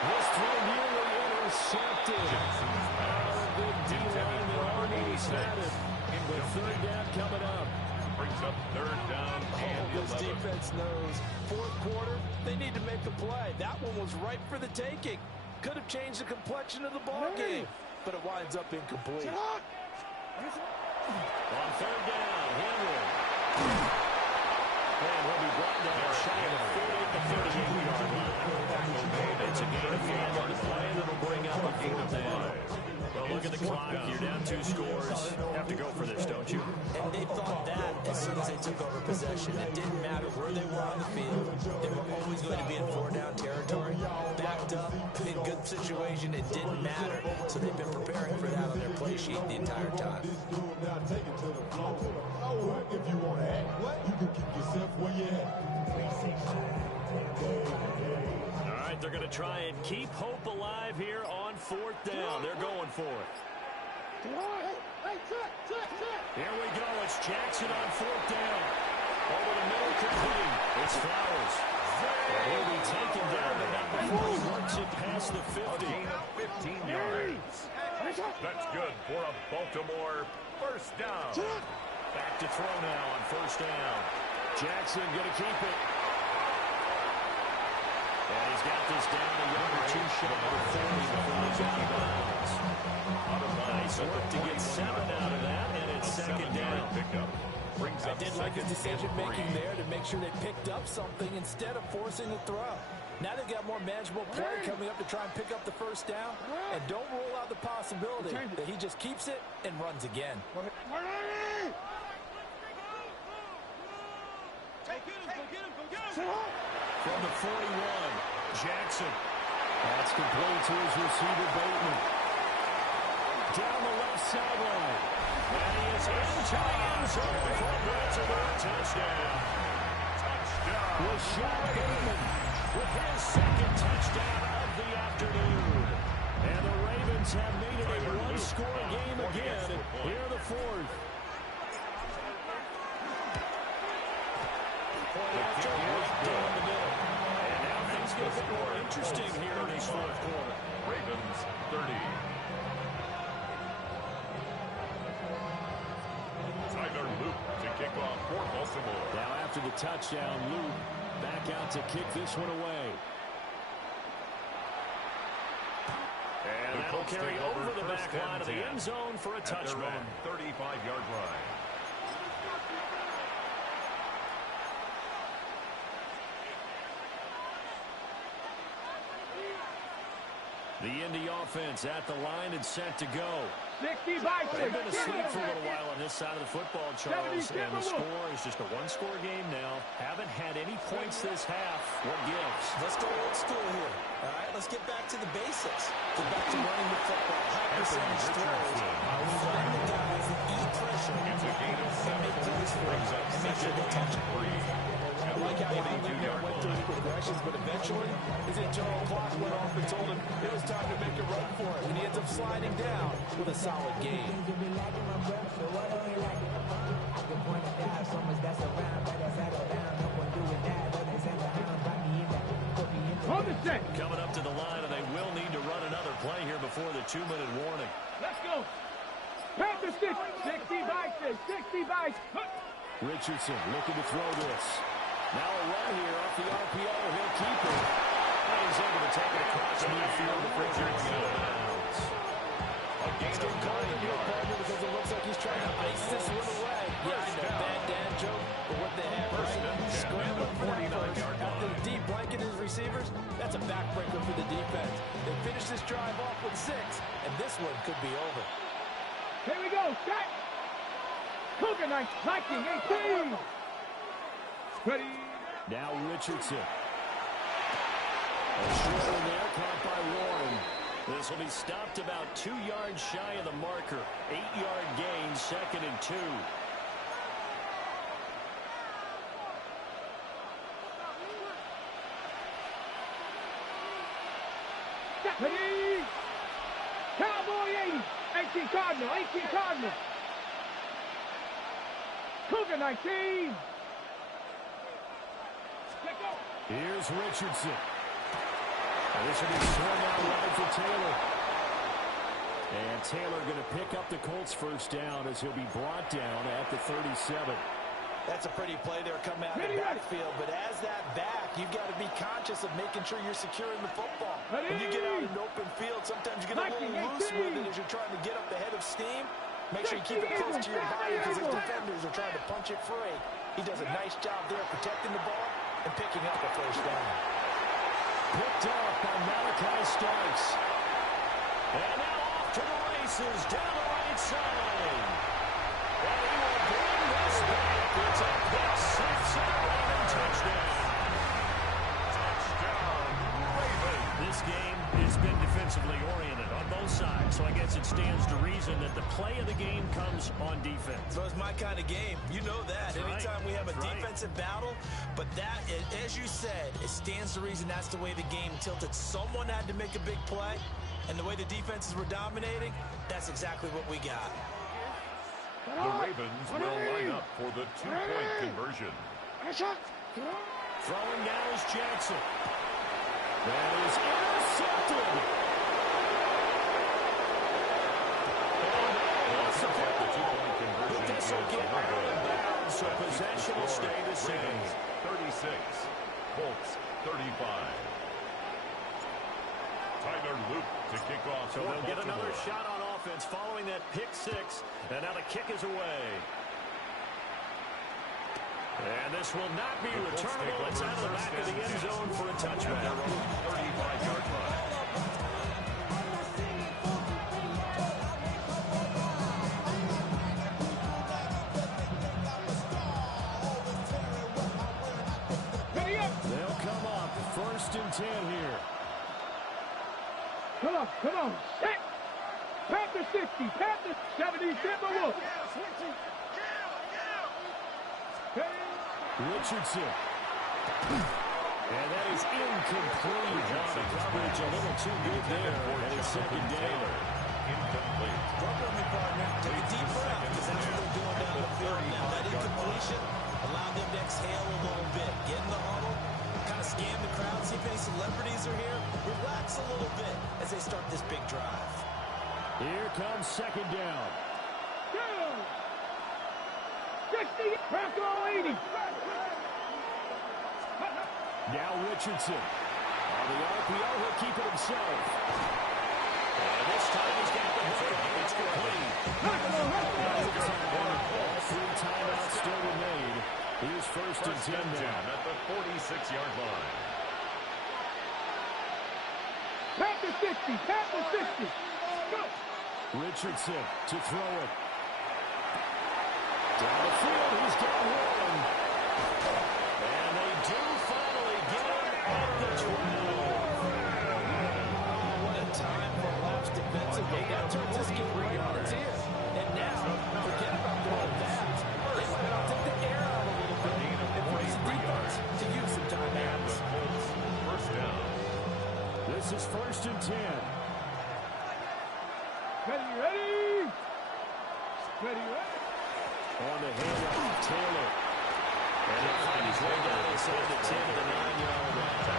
This throw nearly intercepted. Good D-line there almost had it. With 3rd down coming up. Brings up 3rd down and this defense knows 4th quarter, they need to make a play. That one was ripe for the taking. Could have changed the complexion of the ball game, but it winds up incomplete. On 3rd down, Henry. And he'll be brought down shy of the 38-yard line. It's a gain of 5 on the play, and it'll bring up a 4th down. Well, look at the clock. You're down 2 scores. Have to go for this, don't you? And they thought that as soon as they took over possession. It didn't matter where they were on the field. They were always going to be in 4-down territory. Backed up, in good situation. It didn't matter. So they've been preparing for that on their play sheet the entire time. If you want to act, you can keep yourself where you at. All right, they're going to try and keep hope alive here on 4th down. They're going for it. Here we go. It's Jackson on 4th down. Over the middle, complete. It's Flowers. He'll be taken down, but not before he works it past the 50. A gain of 15 yards. That's good for a Baltimore 1st down. Back to throw now on 1st down. Jackson going to keep it. And he's got this down a yard or 2 shy of 40 before he's out of bounds. Nice work to get 7 out of that, and it's 2nd down. I did like his decision-making there to make sure they picked up something instead of forcing the throw. Now they've got more manageable play coming up to try and pick up the 1st down, and don't rule out the possibility that he just keeps it and runs again. From the 41, Jackson. That's complete to his receiver, Bateman. Down the left sideline. And he is into the end zone for a Baltimore touchdown. Rashad Bateman with his 2nd touchdown of the afternoon. And the Ravens have made it a 1-score game again. Here the 4th. After right down the middle. And now things get a bit more interesting here in this 4th quarter. Ravens 30. Tyler Luke to kick off for Baltimore. Now after the touchdown, Luke back out to kick this one away. And that'll carry over the back line of the end zone for a touchback. 35-yard line. The Indy offense at the line and set to go. 60 by 6. They've been asleep for a little while on this side of the football, Charles, and the score is just a 1-score game now. Haven't had any points this half. What gives? Let's go old school here. All right, let's get back to the basics. Get back to running the football. High percentage throws. Find the guys that eat pressure. It's a gain of 7. Make plays for Brings them. up And make sure they touch it. 3. I like how he hung in there, went through his progressions, but eventually his internal clock went off and told him it was time to make a run for it. And he ends up sliding down with a solid gain. Hold the set. Coming up to the line, and they will need to run another play here before the 2-minute warning. Let's go. Panther 6. 60 by 6. 60 by 6. Richardson looking to throw this. Now a run here off the RPO. He'll keep it. And he's able to take it across midfield before getting out of bounds. It's getting caught in your partner because it looks like he's trying to ice this one away. Yeah, I know, bad dad joke, but what they have right receivers, that's a backbreaker for the defense. They finish this drive off with 6, and this one could be over. Here we go, set. Cougar 19, 18. Ready. Now Richardson. A short one there, caught by Warren. This will be stopped about 2 yards shy of the marker. 8-yard gain, 2nd and 2. Ready. Cowboy 80. 18 Cardinal, 18 Cardinal. Cougar 19. Here's Richardson. And this will be swung out wide for Taylor. And Taylor going to pick up the Colts first down as he'll be brought down at the 37. That's a pretty play there coming out of the backfield, but as that back, you've got to be conscious of making sure you're securing the football. When you get out in an open field, sometimes you get a little loose with it as you're trying to get up the head of steam. Make sure you keep it close to your body because his defenders are trying to punch it free. He does a nice job there protecting the ball and picking up a first down. Picked up by Malachi Starks. And now off to the races down the right side. And he will bring this back. It's a pick 6 and a Raven touchdown. Touchdown, Raven. This game has been defensively oriented on both sides, so I guess it stands to reason that the play of the game comes on defense. So it's my kind of game. You know that. Anytime we have a defensive battle, but that, as you said, it stands to reason that's the way the game tilted. Someone had to make a big play, and the way the defenses were dominating, that's exactly what we got. The Ravens will line up for the 2-point conversion. Throwing now is Jackson. That is intercepted. The 2-point conversion. But this will get out of bounds, so possession will stay the same. 36, Colts 35. Tyler Luke to kick off. So they'll get another shot on offense following that pick 6, and now the kick is away. And this will not be returnable. It's out of the back of the end zone for a touchback. 35-yard line. They'll come up 1st and 10 here. Come on, set. Panther 60, Panther 70, Timberwolves. Richardson. And that is incomplete. The coverage a little too good there. And it's 2nd down. Incomplete. Struggle with me, partner. Take a deep breath because that's what they're doing down the field now. That incompletion allowed them to exhale a little bit. Get in the huddle, kind of scan the crowd, see if any celebrities are here. Relax a little bit as they start this big drive. Here comes 2nd down. 60, Bronco 80. Now Richardson. On the RPO, he'll keep it himself. And this time he's got the hook up. It's complete. All 3 timeouts still remain. Here's 1st and 10 now. At the 46-yard line. Panther 60, Panther 60. Go. Richardson to throw it. Down the field, he's got one. And they do finally get him at the 12. What a time for Lofts defensively. That turns this game right on its ear. And now, forget about going fast. They might have to take the air out a little bit and force the defense to use some timeouts. First down. This is 1st and 10. Ready. On the handoff, Taylor. And he'll find his way down inside the 10 to the 9-yard line.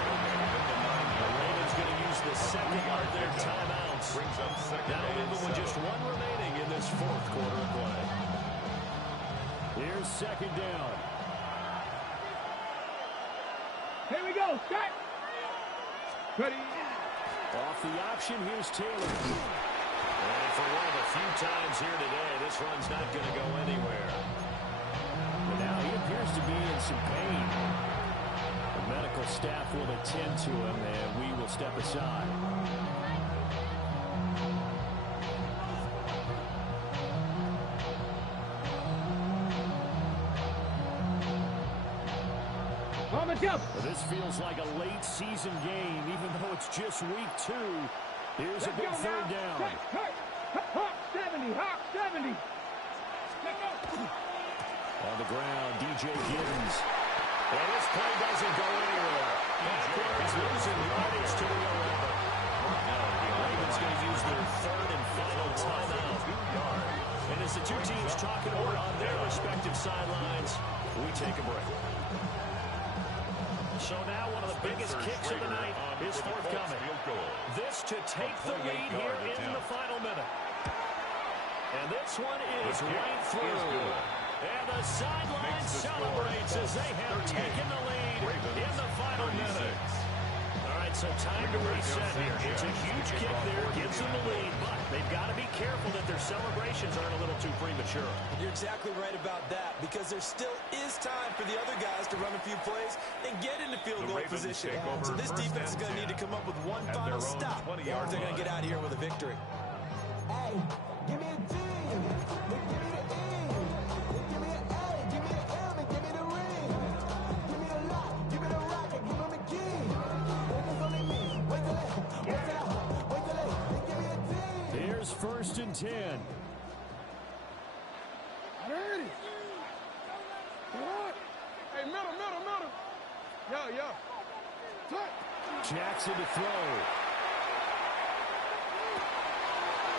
The Ravens going to use the 2nd of their timeouts. Brings up 2nd That'll leave them with and 7. just 1 remaining in this 4th quarter of play. Here's 2nd down. Here we go, set. Ready. Off the option, here's Taylor. And for one of the few times here today, this run's not going to go anywhere. But now he appears to be in some pain. And Medical staff will attend to him, and we will step aside. Well, this feels like a late season game, even though it's just week 2. Here's a big third down. Hawk 70, Hawk 70. On the ground, DJ Gibbons. And this play doesn't go anywhere. Backwards, losing yardage to the 11. The Ravens going to use their third and final timeout. And as the two teams talking over on their respective sidelines, we take a break. So now one of the biggest kicks of the night is forthcoming. This to take the lead here in the final minute. And this one is right through. And the sideline celebrates as they have taken the lead in the final minute. All right, so time to reset here. It's a huge kick there, gives them the lead, but they've got to be careful that their celebrations aren't a little too premature. You're exactly right about that, because there still is time for the other guys to run a few plays and get into field goal position. So this defense is going to need to come up with one final stop if they're going to get out of here with a victory. Hey, give me a D. Give me the E. Give me an A. Give me an M. And give me the ring. Give me the lock. Give me the rock. And give me the key. It's only me. Wait till they give me a D. Here's 1st and 10. Ready. What? Hey, middle. Yo. Jackson to throw.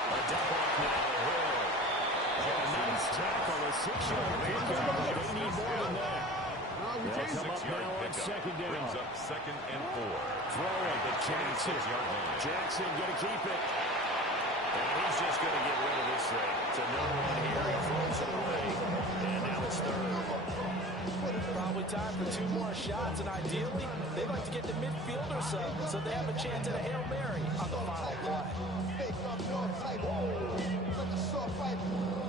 A double up now. A nice tackle. A 6-yard pickup. They need more than that. They'll come up now on 2nd down. Brings up 2nd and 4. Throw it to Jackson. Jackson going to keep it. And he's just going to get rid of this thing. It's another one here. He throws it away. And now it's 3rd. Probably time for 2 more shots, and ideally, they'd like to get the midfield or so they have a chance at a Hail Mary on the final play.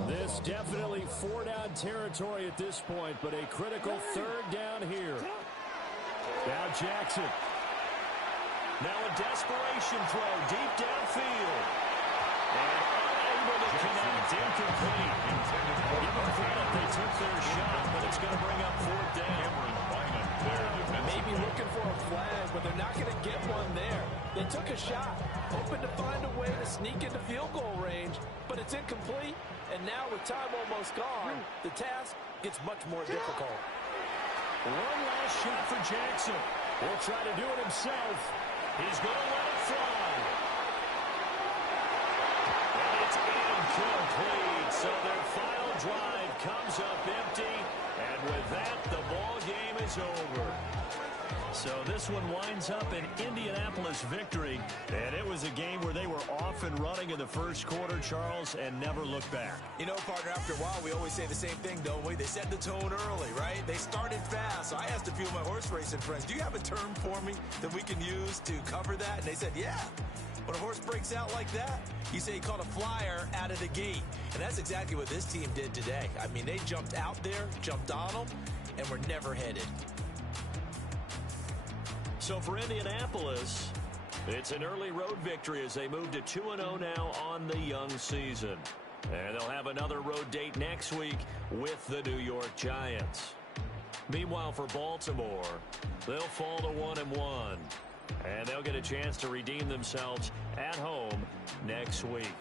This definitely 4-down territory at this point, but a critical 3rd down here. Now Jackson. Now a desperation throw deep downfield. And unable to connect, incomplete. Give them credit, they took their shot, but it's going to bring up 4th down. Maybe looking for a flag, but they're not going to get one there. They took a shot, hoping to find a way to sneak into field goal range, but it's incomplete. And now with time almost gone, the task gets much more difficult. One last shot for Jackson. He'll try to do it himself. He's going to let it fly. And it's incomplete. So their final drive comes up empty. And with that, the ball game is over. So this one winds up an Indianapolis victory. And it was a game where they were off and running in the first quarter, Charles, and never looked back. You know, partner, after a while, we always say the same thing, don't we? They set the tone early, right? They started fast. So I asked a few of my horse racing friends, do you have a term for me that we can use to cover that? And they said, yeah. When a horse breaks out like that, you say he caught a flyer out of the gate. And that's exactly what this team did today. I mean, they jumped out there, jumped on them, and were never headed. So for Indianapolis, it's an early road victory as they move to 2-0 now on the young season. And they'll have another road date next week with the New York Giants. Meanwhile, for Baltimore, they'll fall to 1-1. And they'll get a chance to redeem themselves at home next week.